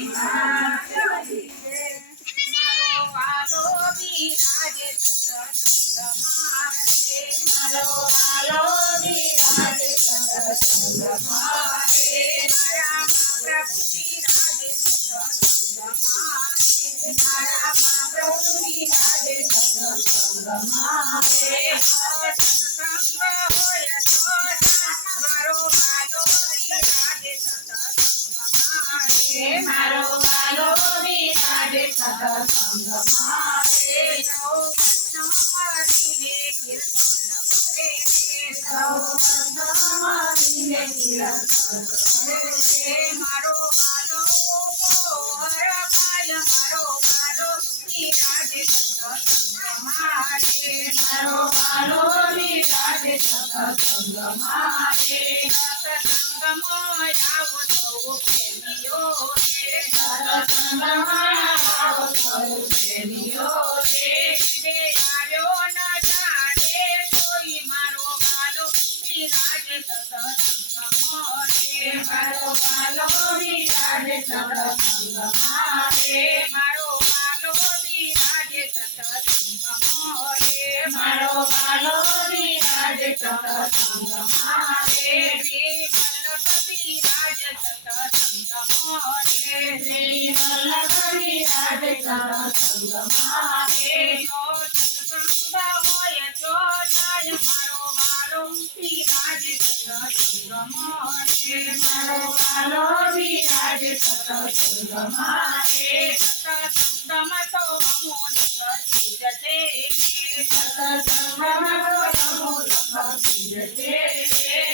મારો વાલો બિરાજે સતસંગ મારે મારો વાલો બિરાજે સતસંગ મારે મારા પ્રભુ બિરાજે સતસંગ મારે મારા પ્રભુ બિરાજે સતસંગ મારે સત્સંગ હોય તો મારો વાલો બિરાજે સતસંગ મારે મારો વાલો બિરાજે સતસંગ મારે સૌ મળીને કીર્તન કરે સૌ મળીને કીર્તન કરે મારો વાલો હરભાઈ મારો વાલો બિરાજે સતસંગ મારે મારો વાલો બિરાજે સતસંગ મારે સત્સંગમાં આવો સૌ પ્રેમીઓ રે સત્સંગમાં આવો સૌ પ્રેમીઓ રે આવ્યો ન જાણે કોઈ મારો વાલો બિરાજે સત્સંગમાં રે મારો વાલો બિરાજે સત્સંગમાં રે મારો વાલો બિરાજે સત્સંગમાં રે મારો વાલો બિરાજે સત્સંગમાં રે શ્રી વલ્લભ બિરાજે સત્સંગમાં રે શ્રી વલ્લભ બિરાજે સત્સંગમાં રે જો સત્સંગ હોય તો થાય મારો વાલો બિરાજે સત્સંગમાં રે મારો વાલો બિરાજે સત્સંગમાં રે સત્સંગમાં તો અમોલ ખસી જશે સત્સંગમાં તો અમોલ ખસી જશે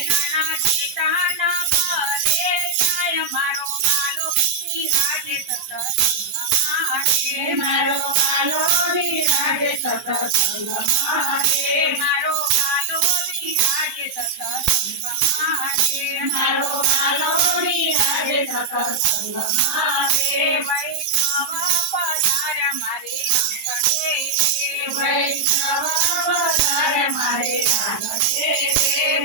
નાના જેટા ના મરે થાય મારો વાલો બિરાજે સત્સંગમાં રે મારો વાલો બિરાજે સત્સંગમાં રે મારો વાલો બિરાજે સત્સંગમાં રે મારો વાલો બિરાજે સત્સંગમાં રે વૈષ્ણવ પધાર મારે આંગણે વૈષ્ણવ પધાર મારે આંગણે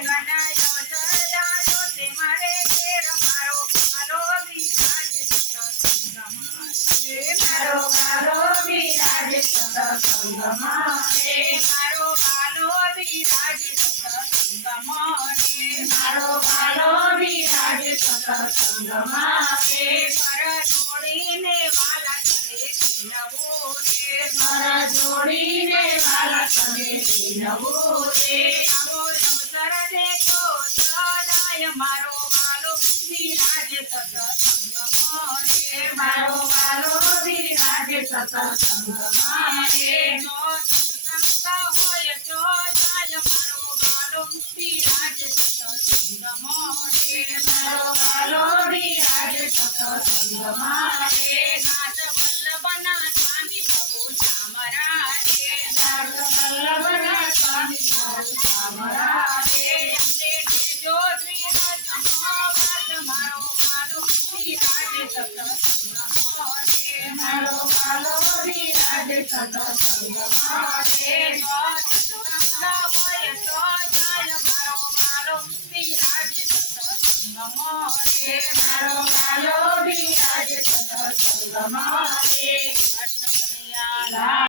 કનૈયો સરાયો તે મારે ઘેર મારો વાલો બિરાજે સત્સંગમાં રે મારો વાલો બિરાજે સત્સંગમાં રે મારો વાલો બિરાજે સત્સંગમાં રે મારો વાલો બિરાજે સત્સંગમાં રે ઘર જોડીને વાલા ચલે નવો રે ઘર જોડીને વાલા ચલે નવો રે આવો અવસર દેજો સદાય મારો વાલો બિરાજે સત્સંગમાં રે મારો વાલો બિરાજે સત્સંગમાં રે જો સત્સંગ હોય તો થાય મારો વાલો બિરાજે સત્સંગમાં રે મારો વાલો બિરાજે સત્સંગમાં રે નાથ વલ્લભના સ્વામી પ્રભુ ચામરા રે નાથ વલ્લભના સ્વામી પ્રભુ ચામરા રે અમને દેજો શ્રી રજનોવાસ મારો વાલો બિરાજે સત્સંગમાં રે મારો વાલો બિરાજે સત્સંગમાં રે સત્સંગ હોય તો થાય મારો વાલો બિરાજે સત્સંગમાં રે મારો વાલો બિરાજે સત્સંગમાં રે કૃષ્ણ કનૈયા